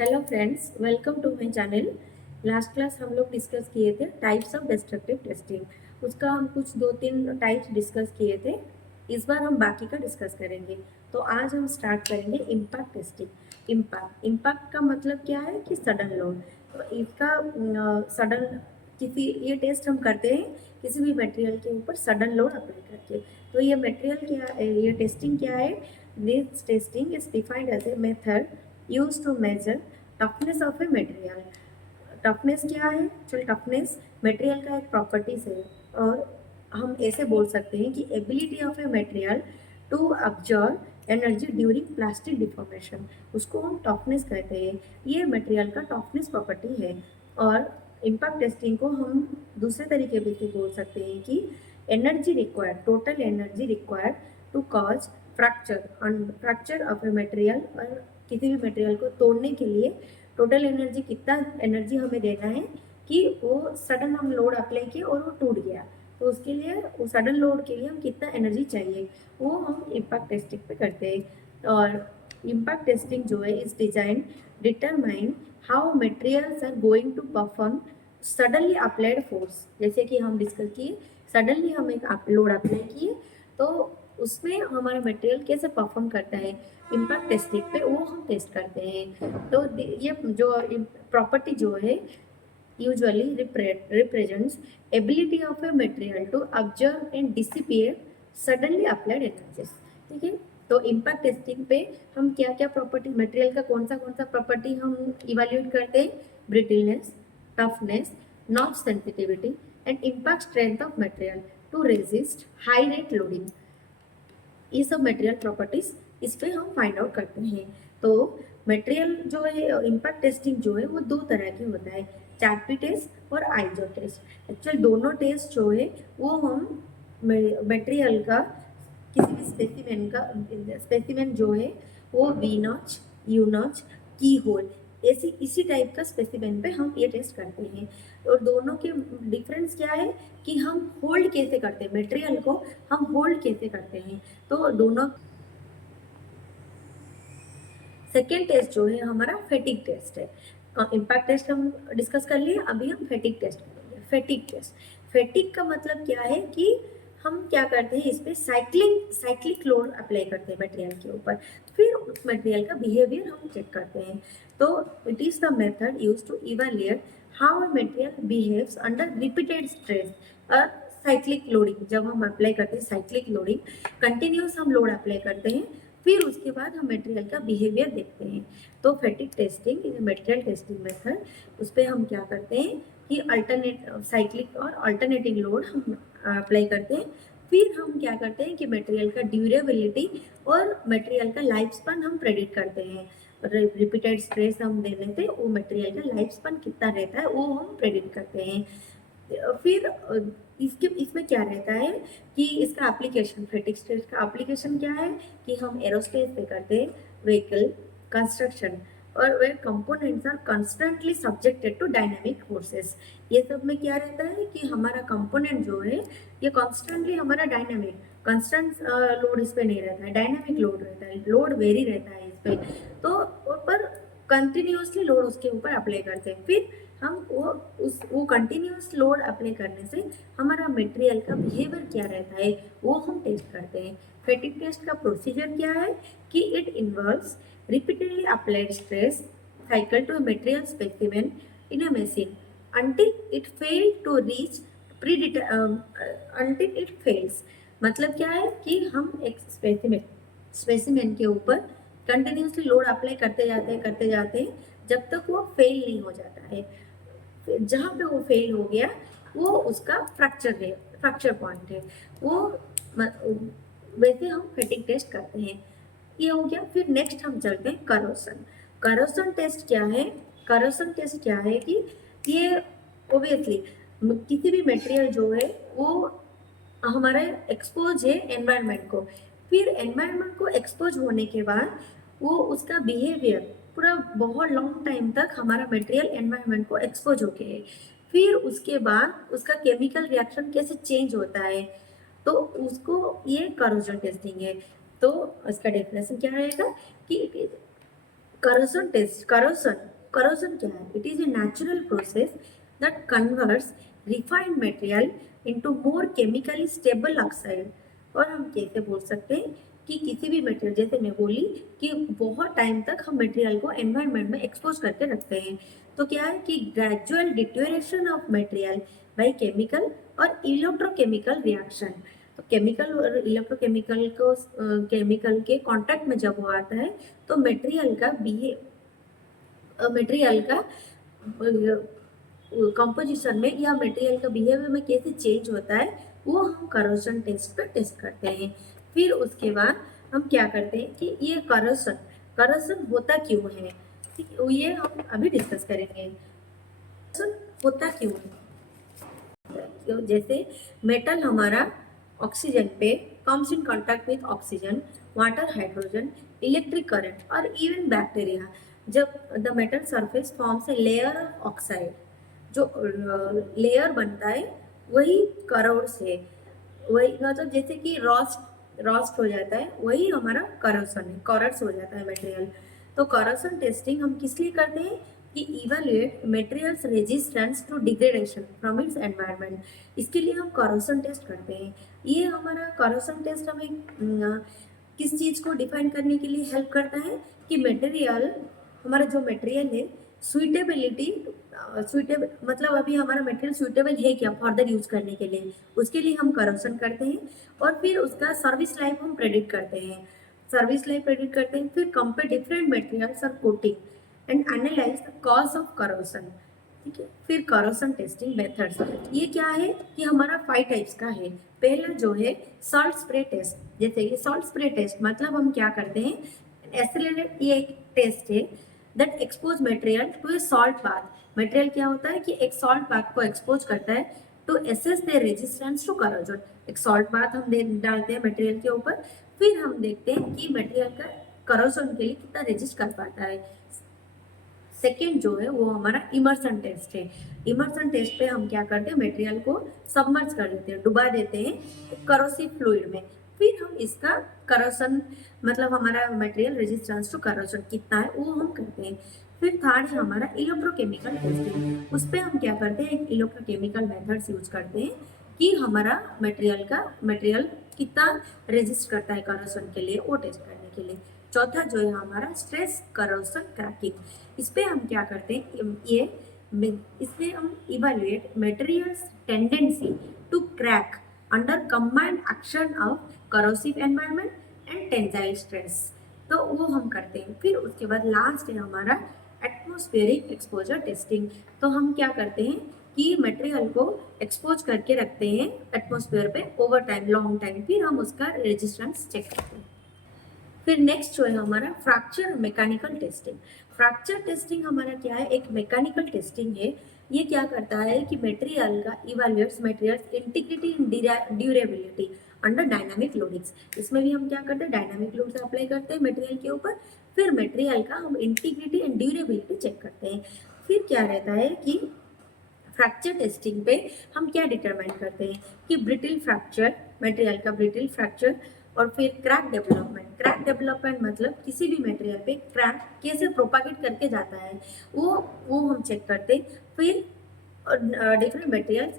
Hello friends, welcome to my channel. Last class हम लोग discuss किए थे टाइप्स ऑफ डिस्ट्रक्टिव टेस्टिंग। उसका हम कुछ दो तीन टाइप्स डिस्कस किए थे। इस बार हम बाकी का डिस्कस करेंगे। तो आज हम स्टार्ट करेंगे इम्पैक्ट टेस्टिंग। इम्पैक्ट का मतलब क्या है कि सडन लोड। तो इसका सडन किसी ये टेस्ट हम करते हैं किसी भी मटेरियल के ऊपर सडन लोड अप्लाई करके। तो ये मटेरियल क्या है, ये टेस्टिंग क्या है? This testing is defined as a method used to measure toughness of a material। Toughness क्या है? चल, टफनेस मटेरियल का एक प्रॉपर्टीज है और हम ऐसे बोल सकते हैं कि ability of a material to absorb energy during plastic deformation, उसको हम टफनेस कहते हैं। ये मटेरियल का टफनेस प्रॉपर्टी है। और इम्पैक्ट टेस्टिंग को हम दूसरे तरीके से बोल सकते हैं कि energy required, total energy required to cause fracture of a material. और किसी भी मटेरियल को तोड़ने के लिए टोटल एनर्जी, कितना एनर्जी हमें देना है कि वो सडन हम लोड अप्लाई किए और वो टूट गया, तो उसके लिए वो सडन लोड के लिए हम कितना एनर्जी चाहिए वो हम इम्पैक्ट टेस्टिंग पे करते हैं। और इम्पैक्ट टेस्टिंग जो है is design determine how materials are going to perform suddenly applied force. जैसे कि हम डिस्कस किए, सडनली हम एक लोड अप्लाई किए तो उसमें हमारा मटेरियल कैसे परफॉर्म करता है, इम्पैक्ट टेस्टिंग पे वो हम टेस्ट करते हैं। तो ये जो प्रॉपर्टी जो है usually represents ability of a material to absorb and dissipate suddenly applied energies। ठीक है, तो इम्पैक्ट टेस्टिंग पे हम क्या क्या प्रॉपर्टी, मटेरियल का कौन सा प्रॉपर्टी हम इवेल्युएट करते हैं? Brittleness, toughness, notch sensitivity and impact strength of material to resist high rate loading. ये सब मटेरियल प्रॉपर्टीज इस पे हम फाइंड आउट करते हैं। तो मटेरियल जो है, इम्पैक्ट टेस्टिंग जो है वो दो तरह की होता है, चैटपी टेस्ट और आइजो टेस्ट। एक्चुअली दोनों टेस्ट जो है वो हम मटेरियल का किसी भी स्पेसिमेन जो है वो वी नॉच, यू नॉच, की होल, ऐसी इसी टाइप का स्पेसिमेन पे हम ये टेस्ट करते हैं। और दोनों के डिफरेंस क्या है कि हम होल्ड कैसे करते हैं मटेरियल को, हम होल्ड कैसे करते हैं। तो दोनों। सेकेंड टेस्ट जो है हमारा फेटिक टेस्ट है। इम्पैक्ट टेस्ट हम डिस्कस कर लिए, अभी हम फेटिक टेस्ट करेंगे। फेटिक टेस्ट, फेटिक का मतलब क्या है कि हम क्या करते हैं, इस पे साइक्लिक लोड अप्लाई करते हैं मटेरियल के ऊपर, फिर उस मटेरियल का बिहेवियर हम चेक करते हैं। तो it is the method use to evaluate how a material behaves under repeated stress और साइक्लिक लोडिंग। जब हम अप्लाई करते हैं साइक्लिक लोडिंग, कंटिन्यूस हम लोड अप्लाई करते हैं, फिर उसके बाद हम मटेरियल का बिहेवियर देखते हैं। तो फैटिक testing is material testing method. उस पर हम क्या करते हैं कि अल्टरनेट साइक्लिक और अल्टरनेटिंग लोड हम अप्लाई करते हैं। फिर हम क्या करते हैं कि मटेरियल का ड्यूरेबिलिटी और मटेरियल का लाइफ स्पैन हम प्रेडिक्ट करते हैं। रिपीटेड स्ट्रेस हम देने से वो मटेरियल का लाइफ स्पैन कितना रहता है वो हम प्रेडिक्ट करते हैं। फिर इसमें क्या रहता है कि इसका एप्लीकेशन, फेटिक स्ट्रेस का एप्लीकेशन क्या है कि हम एरोस्पेस पे करते हैं, व्हीकल, कंस्ट्रक्शन, और वे components are constantly subjected to dynamic forces. ये सब में क्या रहता है कि हमारा कंपोनेंट जो है ये कॉन्स्टेंटली हमारा डायनामिक, कंस्टेंट लोड इस पे नहीं रहता है, डायनामिक लोड रहता है, लोड वेरी रहता है इस पे। तो ऊपर कंटिन्यूसली लोड उसके ऊपर अप्लाई करते हैं। फिर हम वो कंटिन्यूस लोड अप्लाई करने से हमारा मटेरियल का बिहेवियर क्या रहता है वो हम टेस्ट करते हैं। फैटिग टेस्ट का प्रोसीजर क्या है कि it involves repeatedly applied stress cycle to a material specimen in a machine until it failed to reach until it fails। मतलब क्या है कि हम एक स्पेसिमेन के ऊपर कंटिन्यूसली लोड अप्लाई करते जाते हैं जब तक वो फेल नहीं हो जाता है। जहाँ पे वो फेल हो गया वो उसका फ्रैक्चर है, फ्रैक्चर पॉइंट है वो। वैसे हम फैटिग टेस्ट करते हैं। ये हो गया। फिर नेक्स्ट हम चलते हैं करोसन। करोसन टेस्ट क्या है? करोसन टेस्ट क्या है कि ये ओबियसली किसी भी मटेरियल जो है वो हमारा एक्सपोज है एनवायरनमेंट को। फिर एनवायरनमेंट को एक्सपोज होने के बाद वो उसका बिहेवियर पूरा बहुत लॉन्ग टाइम तक हमारा मटेरियल एनवायरनमेंट को एक्सपोज होके है। फिर उसके बाद उसका केमिकल रिएक्शन कैसे चेंज होता है, तो उसको ये करोजन टेस्टिंग है। तो इसका डेफिनेशन क्या रहेगा कि corrosion test. Corrosion क्या है? It is a natural process that converts refined material into more chemically stable oxide. और हम कैसे बोल सकते हैं कि किसी भी मटेरियल, जैसे मैं बोली कि बहुत टाइम तक हम मटेरियल को एनवायरनमेंट में एक्सपोज करके रखते हैं, तो क्या है कि gradual deterioration of material by chemical और इलेक्ट्रोकेमिकल रिएक्शन। तो केमिकल और इलेक्ट्रोकेमिकल को केमिकल के कांटेक्ट में जब वो आता है तो मटेरियल का कंपोजिशन में या मटेरियल का बिहेवियर में कैसे चेंज होता है वो हम करोजन टेस्ट पर टेस्ट करते हैं। फिर उसके बाद हम क्या करते हैं कि ये करोजन होता क्यों है, ठीक है, ये हम अभी डिस्कस करेंगे। करोजन होता क्यों है? जैसे मेटल हमारा ऑक्सीजन पे comes in contact with oxygen, water, hydrogen, electric current और इवन बैक्टीरिया। जब the metal surface forms a layer of oxide, जो लेयर बनता है वही करोड्स है, वही मतलब जैसे कि रोस्ट हो जाता है, वही हमारा करोसन है, करोड्स हो जाता है मटेरियल। तो करोसन टेस्टिंग हम किस लिए करते हैं कि evaluate materials resistance to degradation from its environment, इसके लिए हम करोसन टेस्ट करते हैं। ये हमारा करोसन टेस्ट हमें किस चीज़ को डिफाइन करने के लिए हेल्प करता है कि मटेरियल, हमारा जो मटेरियल है सुइटेबिलिटी, सुइटेबल मतलब अभी हमारा मटेरियल सुइटेबल है क्या फर्दर यूज करने के लिए, उसके लिए हम करोसन करते हैं। और फिर उसका सर्विस लाइफ हम प्रेडिक्ट करते हैं, फिर कंपेयर डिफरेंट मटेरियल्स और coating and analyse the cause of corrosion, ठीक है। फिर करोसन टेस्टिंग मेथड्स, ये क्या है कि हमारा 5 टाइप्स का है। पहला जो है सॉल्ट स्प्रे टेस्ट। जैसे ये सॉल्ट स्प्रे टेस्ट मतलब हम क्या करते हैं, एक्सेलरेट, ये एक टेस्ट है that expose material to a salt bath. Material क्या होता है कि एक सॉल्ट बाथ को एक्सपोज करता है to assess the resistance to corrosion. एक सॉल्ट बाथ हम डालते हैं मटेरियल के ऊपर, फिर हम देखते हैं कि मटेरियल का करोजन के लिए कितना रेजिस्ट कर पाता है। सेकेंड जो है वो हमारा इमर्सन टेस्ट है। इमर्सन टेस्ट पे हम क्या करते हैं, मटेरियल को सबमर्ज कर देते हैं, डुबा देते हैं करोसिव फ्लूइड में, फिर हम इसका करोसन मतलब हमारा मटेरियल रेजिस्टेंस टू करोजन कितना है वो हम करते हैं। फिर थर्ड है हमारा इलेक्ट्रोकेमिकल टेस्टिंग। उस पर हम क्या करते हैं, एक इलेक्ट्रोकेमिकल मेथड्स यूज करते हैं कि हमारा मटेरियल कितना रेजिस्ट करता है करोजन के लिए, वो टेस्ट करने के लिए। चौथा जो है हमारा स्ट्रेस करोजन क्रैकिंग। इस पे हम क्या करते हैं, इसमें हम evaluate materials tendency to crack under combined action of corrosive environment and tensile stress, तो वो हम करते हैं। फिर उसके बाद लास्ट है हमारा एटमॉस्फेरिक एक्सपोजर टेस्टिंग। तो हम क्या करते हैं कि मटेरियल को एक्सपोज करके रखते हैं एटमॉस्फेयर पे ओवर टाइम, लॉन्ग टाइम, फिर हम उसका रेजिस्टेंस चेक करते हैं। फिर नेक्स्ट जो है हमारा fracture mechanical testing. Fracture testing हमारा क्या है, एक मैकेनिकल टेस्टिंग है। ये क्या करता है कि मटेरियल का evaluates materials integrity and durability under dynamic loadings. इसमें भी हम क्या करते हैं, डायनामिक लोड्स अप्लाई करते हैं मटेरियल के ऊपर, फिर मटेरियल का हम इंटीग्रिटी एंड ड्यूरेबिलिटी चेक करते हैं। फिर क्या रहता है कि फ्रैक्चर टेस्टिंग पे हम क्या डिटरमाइन करते हैं कि ब्रिटिल फ्रैक्चर, मटेरियल का ब्रिटिल फ्रैक्चर, और फिर क्रैक डेवलपमेंट मतलब किसी भी मटेरियल पे क्रैक कैसे प्रोपागेट करके जाता है वो हम चेक करते हैं। फिर different materials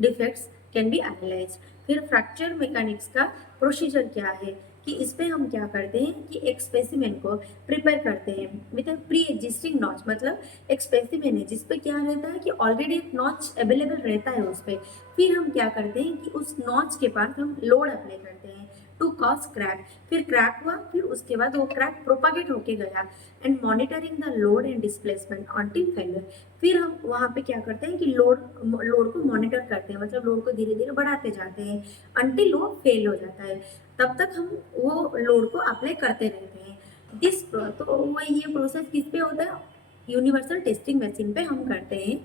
defects can be analyse. फिर फ्रैक्चर मैकेनिक्स का प्रोसीजर क्या है कि इस पे हम क्या करते हैं कि एक स्पेसिमेन को प्रिपेयर करते हैं विद प्री एग्जिस्टिंग नॉच। मतलब एक स्पेसिमेन है जिस पे क्या रहता है कि ऑलरेडी एक नॉच अवेलेबल रहता है उस पर, फिर हम क्या करते हैं कि उस नॉच के पास हम लोड अप्लाई करते हैं टू कॉज क्रैक। फिर क्रैक हुआ, फिर उसके बाद वो क्रैक प्रोपागेट होके गया and monitoring the load and displacement until failure. फिर हम वहाँ पे क्या करते हैं कि लोड को मॉनिटर करते हैं, मतलब लोड को धीरे धीरे बढ़ाते जाते हैं अंटिल वो फेल हो जाता है, तब तक हम वो लोड को अप्लाई करते रहते हैं। तो वो ये प्रोसेस किस पे होता है, यूनिवर्सल टेस्टिंग मशीन पे हम करते हैं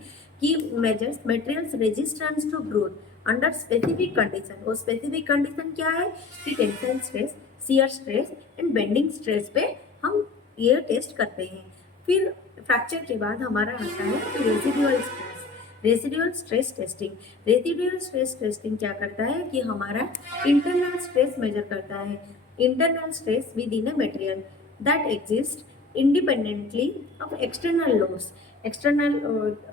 कि measures materials resistance to growth under specific condition. वो स्पेसिफिक कंडीशन क्या है कि tensile stress, shear stress and bending stress पे हम ये टेस्ट करते हैं। फिर फ्रैक्चर के बाद हमारा आता है residual stress testing. Residual stress testing क्या करता है कि हमारा इंटरनल स्ट्रेस मेजर करता है, internal stress with in a material that exist independently of external loads. External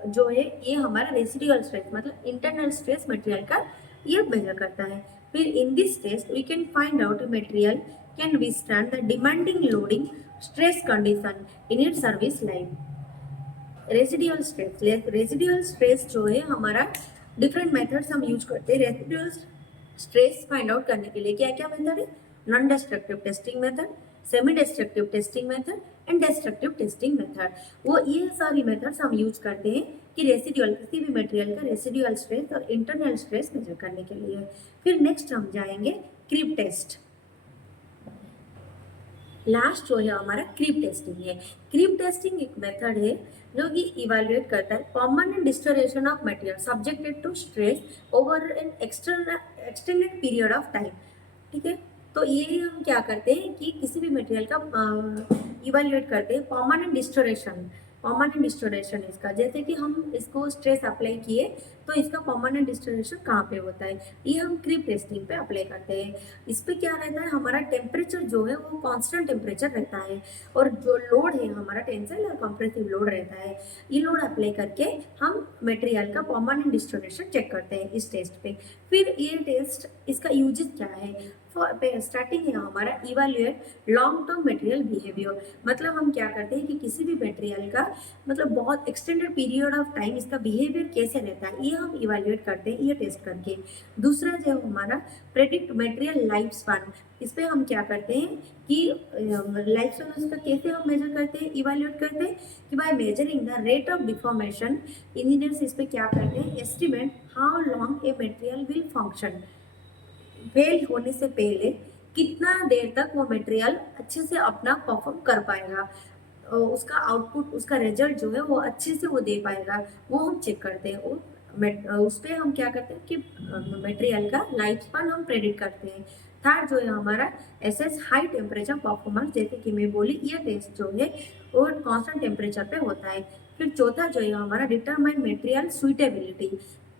जो है ये हमारा रेसिडुअल स्ट्रेस मतलब इंटरनल स्ट्रेस मटेरियल का ये मेजर करता है। फिर in this test we can find out material can withstand the demanding loading stress condition in its service life. Residual stress जो है हमारा डिफरेंट मेथड्स हम यूज करते हैं रेसिडुअल स्ट्रेस फाइंड आउट करने के लिए। क्या क्या मेथड है? Non destructive testing method, semi destructive testing method and destructive testing method. वो ये सारी मेथड्स हम यूज करते हैं कि रेसिडुअल किसी भी मटेरियल का रेसिडुअल स्ट्रेस और इंटरनल स्ट्रेस मेजर करने के लिए। फिर नेक्स्ट हम जाएंगे क्रीप टेस्ट। लास्ट जो है हमारा क्रीप टेस्टिंग है। क्रीप टेस्टिंग एक मेथड है जो कि इवेल्युएट करता है permanent distortion of material subjected to stress over an extended period of time. ठीक है, तो ये हम क्या करते हैं कि किसी भी मटेरियल का इवेल्युएट करते हैं परमानेंट डिस्टोरेशन इसका। जैसे कि हम इसको स्ट्रेस अप्लाई किए तो इसका परमानेंट डिस्टोरेशन कहाँ पे होता है, ये हम क्रीप टेस्टिंग पे अप्लाई करते हैं। इस पे क्या रहता है, हमारा टेम्परेचर जो है वो कांस्टेंट टेम्परेचर रहता है और जो लोड है हमारा टेंसाइल और कंप्रेसिव लोड रहता है। ये लोड अप्लाई करके हम मटेरियल का परमानेंट डिस्टोरेशन चेक करते हैं इस टेस्ट पे। फिर ये टेस्ट इसका यूजेस क्या है? स्टार्टिंग है हमारा evaluate long term material behaviour. मतलब हम क्या करते हैं कि किसी भी मटेरियल का मतलब बहुत एक्सटेंडेड पीरियड ऑफ टाइम इसका बिहेवियर कैसे रहता है ये हम इवेल्युएट करते हैं ये टेस्ट करके। दूसरा जो हमारा प्रेडिक्ट मटेरियल लाइफ स्पैन, इस पर हम क्या करते हैं कि लाइफ स्पैन उसका कैसे हम मेजर करते हैं इवेल्युएट करते हैं कि by measuring the rate of deformation. Engineers इस पर क्या करते हैं, estimate how long a material will function. Fail होने से पहले कितना देर तक वो मटेरियल अच्छे से अपना परफॉर्म कर पाएगा, उसका आउटपुट उसका रिजल्ट जो है वो अच्छे से वो दे पाएगा, वो हम चेक करते हैं। उस पर हम क्या करते हैं कि मटेरियल का लाइफ स्पैन हम प्रेडिक्ट करते हैं। थर्ड जो है हमारा एसेस हाई टेम्परेचर परफॉर्मेंस, जैसे कि मैं बोली ये टेस्ट जो है वो कांस्टेंट टेम्परेचर पे होता है। फिर चौथा जो है हमारा डिटरमाइन मटेरियल सुइटेबिलिटी,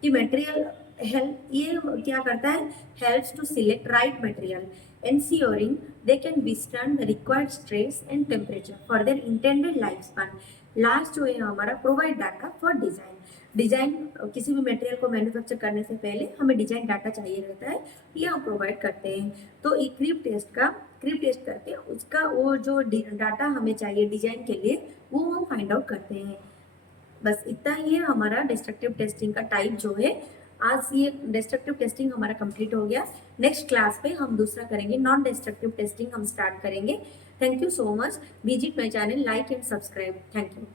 कि मटेरियल हेल्प ये क्या करता है, helps to select right material ensuring they can withstand the required stress and temperature for their intended lifespan। Last जो है हमारा प्रोवाइड डाटा फॉर डिजाइन किसी भी मटेरियल को मैन्युफैक्चर करने से पहले हमें डिजाइन डाटा चाहिए रहता है, ये हम प्रोवाइड करते हैं। तो एक क्रीप टेस्ट करके उसका वो जो डाटा हमें चाहिए डिजाइन के लिए वो हम फाइंड आउट करते हैं। बस इतना ही है हमारा डिस्ट्रक्टिव टेस्टिंग का टाइप जो है। आज ये डिस्ट्रक्टिव टेस्टिंग हमारा कंप्लीट हो गया। नेक्स्ट क्लास पे हम दूसरा करेंगे, नॉन डिस्ट्रक्टिव टेस्टिंग हम स्टार्ट करेंगे। Thank you so much. Visit my channel, like and subscribe. Thank you.